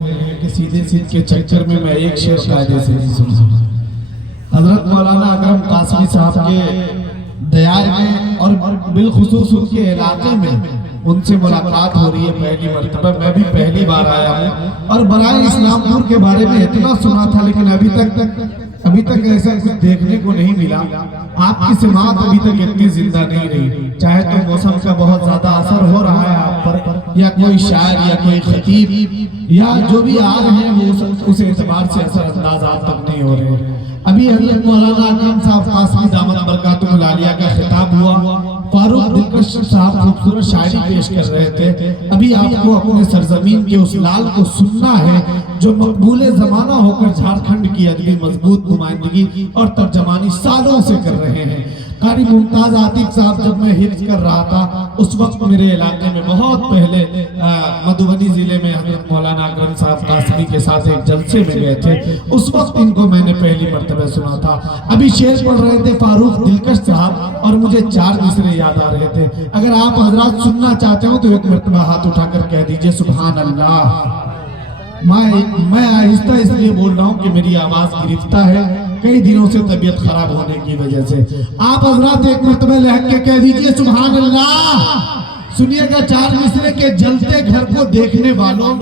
कि सीधे सीध के चक्कर में मैं एक शेर कायदे से नहीं सुन सकता। हजरत मौलाना अकरम कासमी साहब के दयार में और बिलखुसूस उनके इलाके में उनसे मुलाकात हो रही है पहली मर्तबा। मैं भी पहली बार आया हूँ और बराए इस्लामपुर के बारे में इतना सुना था, लेकिन अभी तक ऐसा कुछ देखने को नहीं मिला। आपकी समात अभी तक इतनी जिंदा नहीं रही, चाहे तो मौसम का बहुत ज्यादा असर हो रहा है आप पर, या कोई शायर या कोई खतीब या जो भी आ रहे हैं वो उस एतबार से असरअंदाज आप तक नहीं हो रहे। अभी हज़रत मौलाना अकरम साहब कासमी दामत बरकातुहुल आलिया का खिताब हुआ, फारूक दिलकश साहब खूबसूरत शायरी पेश कर रहे थे। अभी आपको अपने सरजमीन के उस लाल को सुनना है जो मकबूले जमाना होकर झारखंड की अदबी मजबूत नुमाइंदगी और तर्जमानी सालों से कर रहे हैं। कारी मुमताज आतिफ साहब जब मैं हिफ्ज कर रहा था उस वक्त मेरे इलाके में बहुत पहले मधुबनी जिले में हज़रत मौलाना अकरम साहब कासमी के साथ एक जलसे में गए थे। उस वक्त इनको मैंने पहली मर्तबा सुना था। अभी शेर पढ़ रहे थे फारूक दिलकश साहब और मुझे 4 मिसरे याद आ रहे थे। अगर आप हजरात सुनना चाहते हो तो एक मर्तबा हाथ उठाकर कह दीजिए सुभान अल्लाह। मैं आहिस्ता इसलिए बोल रहा हूँ कि मेरी आवाज गिरफ्ता है कई दिनों से तबीयत खराब होने की वजह से। आप हजरात एक मर्तबा लहक के कह दीजिए सुभान अल्लाह। सुनिएगा 4 मिसरे के जलते घर को देखने वालों,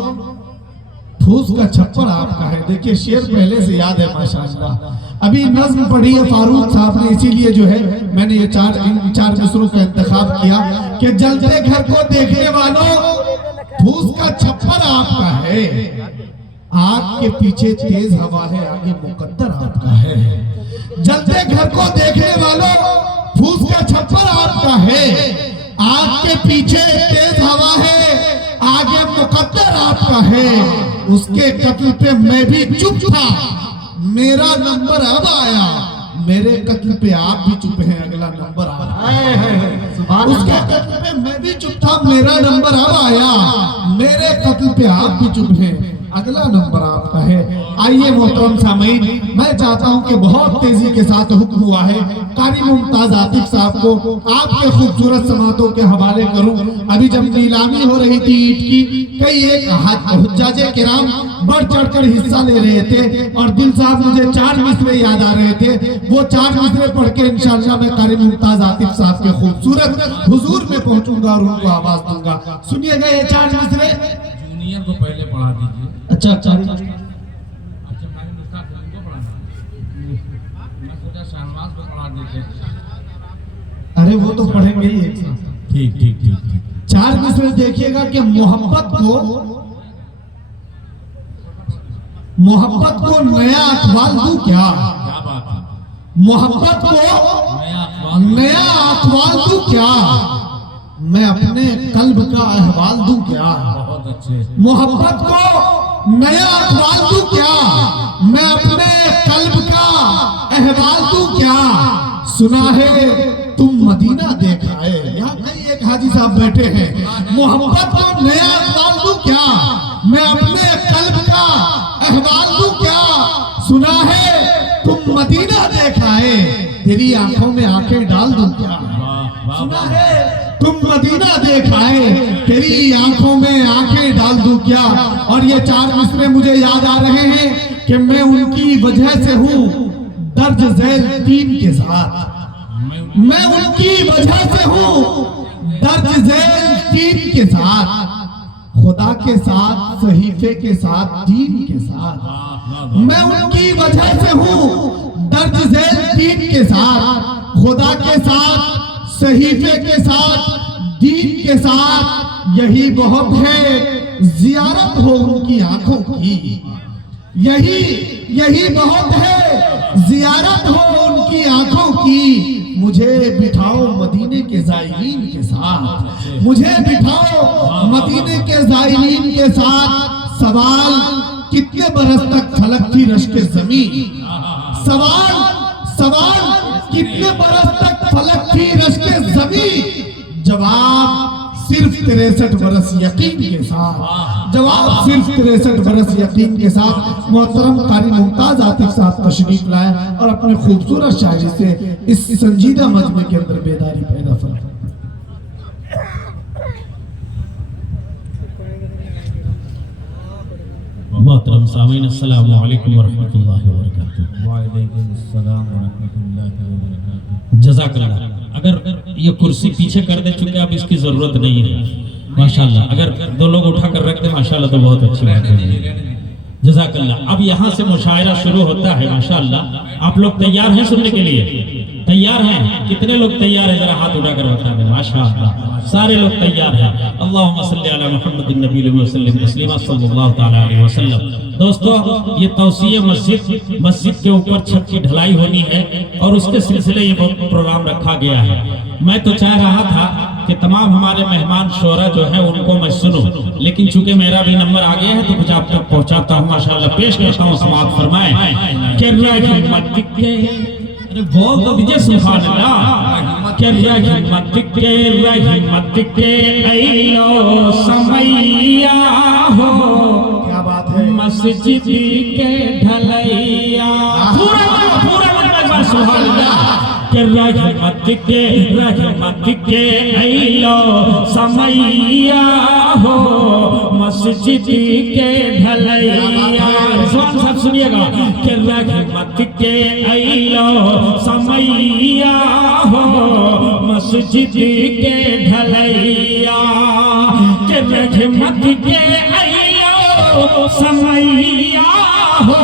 फूस का छप्पर आपका है। देखिए शेर पहले से याद है माशाअल्लाह। अभी नज्म पढ़ी है फारूक साहब ने, इसीलिए जो है मैंने ये 4 मिसरों का इंतखाब किया कि जलते घर को देखने वालों, फूस का छप्पर आपका है, आग के पीछे तेज हवा है, आगे मुकद्दर आपका है। जलते घर को देखने वालों, फूस का छप्पर आपका है, आग के पीछे तेज हवा है, आगे मुकद्दर आपका है। उसके कत्ल पे मैं भी चुप था, मेरा नंबर अब आया, मेरे कत्ल पे आप भी चुप हैं, अगला नंबर आ रहा है। उसके कत्ल पे मैं भी चुप था, मेरा नंबर अब आया, मेरे कत्ल पे आप भी चुप हैं, अगला नंबर आपका है। आइए मोहतरम सामीन, मैं चाहता हूं कि बहुत तेजी के साथ हुक्म हुआ है कारी मुमताज आतिफ साहब को आपके खूबसूरत समातों के हवाले करूं। अभी जब नीलामी हो रही थी ईट की, कई एक हुज्जाजे किराम बढ़ चढ़कर हिस्सा ले रहे थे और दिल साहब मुझे 4 मिसरे याद आ रहे थे। वो 4 मिसरे पढ़ के इंशाअल्लाह मैं कारी मुमताज आतिफ साहब के खूबसूरत हुजूर में पहुंचूंगा और उनको आवाज दूंगा। सुनिएगा ये 4 मिसरे जूनियर को पहले पढ़ा दीजिए। अच्छा अच्छा भाई नुस्खा को पढ़ाना, मैं सोचा शहबाज को पढ़ा देते। अरे वो तो पढ़ेंगे ही एक साथ। ठीक 4 मिसरे देखिएगा कि मोहब्बत को नया अखबार दूं क्या? क्या बात है। मोहब्बत को नया अखबार दूं क्या? मैं अपने कल्ब का अहवाल दूं क्या? बहुत अच्छे। मोहब्बत को नया अखबार दूं क्या? मैं अपने कल्ब का अहवाल दूं क्या? सुना है तुम मदीना देखा है, यहाँ कई एक हाजी साहब बैठे हैं। मोहब्बत को नया अखबार दूं क्या? मैं अपने कल्ब का अहवाल दूं क्या? सुना है तुम मदीना देखा है, तेरी आंखों में आंखें डाल दूं क्या? सुना है तुम मदीना देखा है, तेरी आंखों में आंखें डाल दूं क्या? और ये 4 मिसरे मुझे याद आ रहे हैं कि मैं उनकी वजह से हूँ दर्ज झेल दीन के साथ। मैं उनकी वजह से हूँ दर्ज झेल दीन के साथ, खुदा के साथ, सहीफे के साथ, दीन के साथ। मैं उनकी वजह से हूँ दर्ज झेल दीन के साथ, खुदा के साथ, सहीफे के साथ, दीन के साथ। यही बहुत है जियारत हो उनकी आंखों की, यही बहुत है जियारत हो उनकी आंखों की। मुझे बिठाओ मदीने के ज़ायरीन के साथ, मुझे बिठाओ मदीने के ज़ायरीन के साथ। सवाल कितने बरस तक फलक थी रश्के ज़मीन, सवाल कितने बरस तक फलक थी रश्के ज़मीन। जवाब सिर्फ 63 बरस यकीन के साथ, जवाब सिर्फ 63 बरस यकीन के साथ। मोहतरम कारी मुमताज आतिफ साहब तशरीफ लाए और अपने खूबसूरत शायरी से इस संजीदा मजमे के अंदर बेदारी पैदा फरमाए। मोहतरम सामीन, अस्सलामु अलैकुम व रहमतुल्लाहि व बरकातुहू। वालेकुम अस्सलाम व रहमतुल्लाहि व बरकातुहू। जज़ाकल्लाह। अगर ये कुर्सी पीछे कर दे चुके, अब इसकी जरूरत नहीं है माशाल्लाह। अगर 2 लोग उठा कर रख दे माशाल्लाह तो बहुत अच्छी बात है। जज़ाकल्लाह। अब यहाँ से मुशायरा शुरू होता है माशाल्लाह। आप लोग तैयार हैं सुनने के लिए? तैयार हैं? कितने लोग तैयार हैं? जरा हाथ उठाकर बता दें। माशाअल्लाह, सारे लोग तैयार हैं। अल्लाहुम्मा सल्ली अला मुहम्मदिन नबील व सल्लिम तस्लीमा सल्लल्लाहु तआला अलैहि वसल्लम। दोस्तों, ये तौसीए मस्जिद के ऊपर छत की ढलाई होनी है और उसके सिलसिले ये प्रोग्राम रखा गया है। मैं तो चाह रहा था कि तमाम हमारे मेहमान शोरा जो है उनको मैं सुनूं, लेकिन चूंकि मेरा भी नंबर आ गया है तो कुछ आप तक पहुंचाता हूं। माशाअल्लाह पेश करता हूं, समाअत फरमाएं। के अरे बोल तो दीजिए सुभान अल्लाह। के रहमत के आइलो समैया हो, क्या बात है। मस्जिद के ढलैया। पूरा सुभान अल्लाह। के रहमत के आइलो समैया हो, मस्जिद के ढलैया। सब सुनिएगा। के रहमत के आइलो समैया हो, मस्जिद के ढलैया। के रहमत के आइलो समैया हो,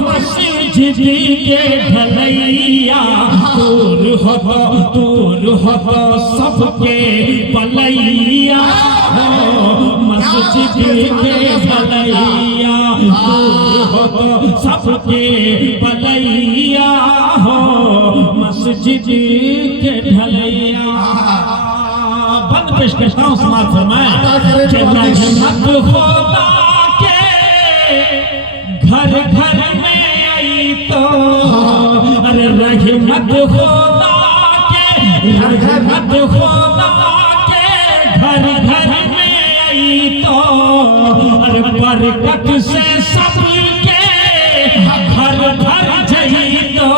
मस्जिद के ढलैया। दूर हो सबके बलैया हो, मस्जिद के ढलैया। दूर हो सबके बलैया हो, मस्जिद के ढलैया। बंद पेश करता हूँ, समाअत फरमाएं। के रहमत खुदा के घर घर में आई तो, अरे रहमत खुदा के घर घर में आई तो, अरे बरकत से सबके घर भर जाई तो।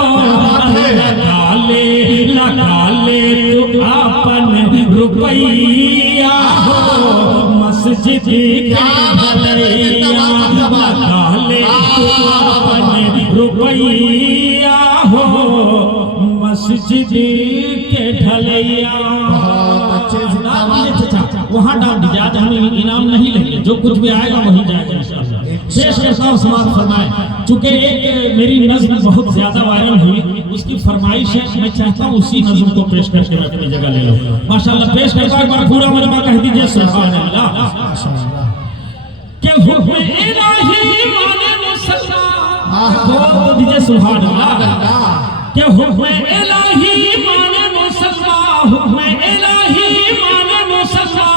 लगा ले तू अपन रुपैया हो, मस्जिद के ढलैया। लगा ले तू अपन रुपैया हो, मस्जिद के ढलैया। वहाँ डाल दीजिए, आज हम इनाम नहीं लेंगे, जो कुछ भी आएगा वही जाएगा इंशाअल्लाह। पेश करता हूँ, समाअत फरमाएं। चूंकि एक मेरी नज़्म बहुत ज्यादा वायरल हुई, उसकी फरमाइश है, मैं चाहता हूँ उसी नज़्म को पेश करके मैं अपनी जगह ले लूँ। माशाअल्लाह पेश करता हूँ, एक बार पूरा मरहबा कह दीजिए सुभान अल्लाह। के हुक्म इलाही माने मुसल्ला, बोल दीजिए सुभान अल्लाह। के हुक्म इलाही माने मुसल्ला, हुक्म इलाही माने मुसल्ला।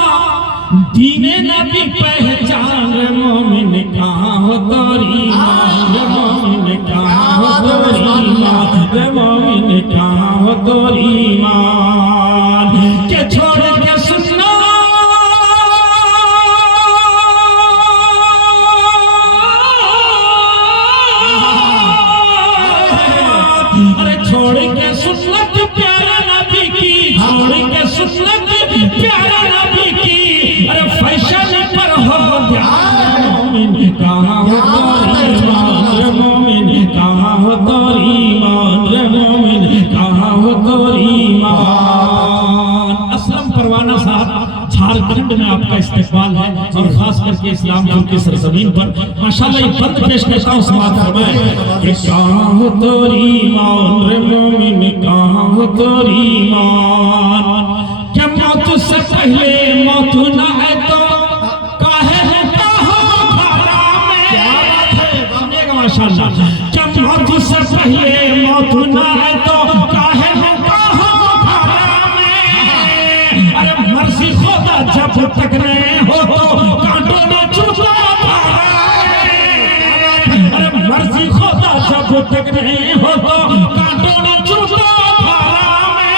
दीने नबी पहचान मोमिन कहाँ हो तोरी मान, मोमिन कहाँ हो तोरी मान, मोमिन कहाँ हो तोरी मान। के छोड़ के सुनना छोड़ के सुन्नत प्यारा नबी की, छोड़ के सुन्नत प्यारा नबी की। अरे फैशन पर हो ध्यान, मोमिन कहाँ हो तोरी मान, मोमिन कहाँ हो तोरी मान, मोमिन कहाँ हो तोरी मान। असलम परवाना साहब, झारखंड में आपका इस्तेकबाल है और खास करके इस्लामपुर की सरजमीन पर माशाल्लाह। ये बंद पेश करता हूँ, समाअत फरमाएं। कि कहाँ हो तोरी मान, रे मोमिन कहाँ हो तोरी मान। क्या मौत से पहले मौत न है तो काहे रहता हो घरा में। माशाल्लाह। क्या मौत से पहले मौत न है तो काहे रहता हो घरा में। अरे मर्जी खुदा जब तक नहीं हो तो कांटों में चुभता धारा में। अरे मर्जी खुदा जब तक नहीं हो तो कांटों में चुभता धारा में।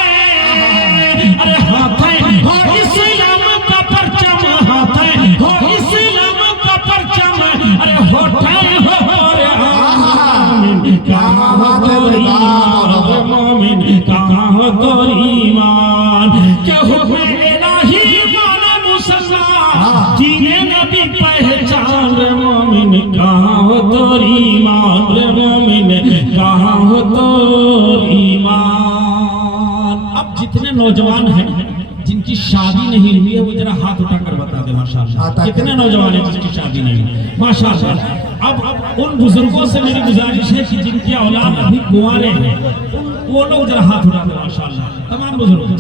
अरे हाथ हो इस्लाम का परचम, हाथ हो इस्लाम का परचम। अरे होठे हो रे मोमिन कहाँ हो तोरी मान, मोमिन कहाँ हो तोरी मान। के हुक्म इलाही माने मुसल्ला, दीने नबी पहचान, मोमिन कहाँ हो तोर ईमान रे मोमिन, कहाँ हो तोर ईमान। अब जितने नौजवान हैं जिनकी शादी नहीं हुई है वो जरा हाथ उठाकर बता दे माशाल्लाह। कितने नौजवान हैं जिसकी शादी नहीं हुई माशाल्लाह। अब उन बुजुर्गों से मेरी गुजारिश है कि जिनकी औलाद अभी कुंवारे हैं वो लोग जरा हाथ उठा दे माशाल्लाह। तमाम बुजुर्ग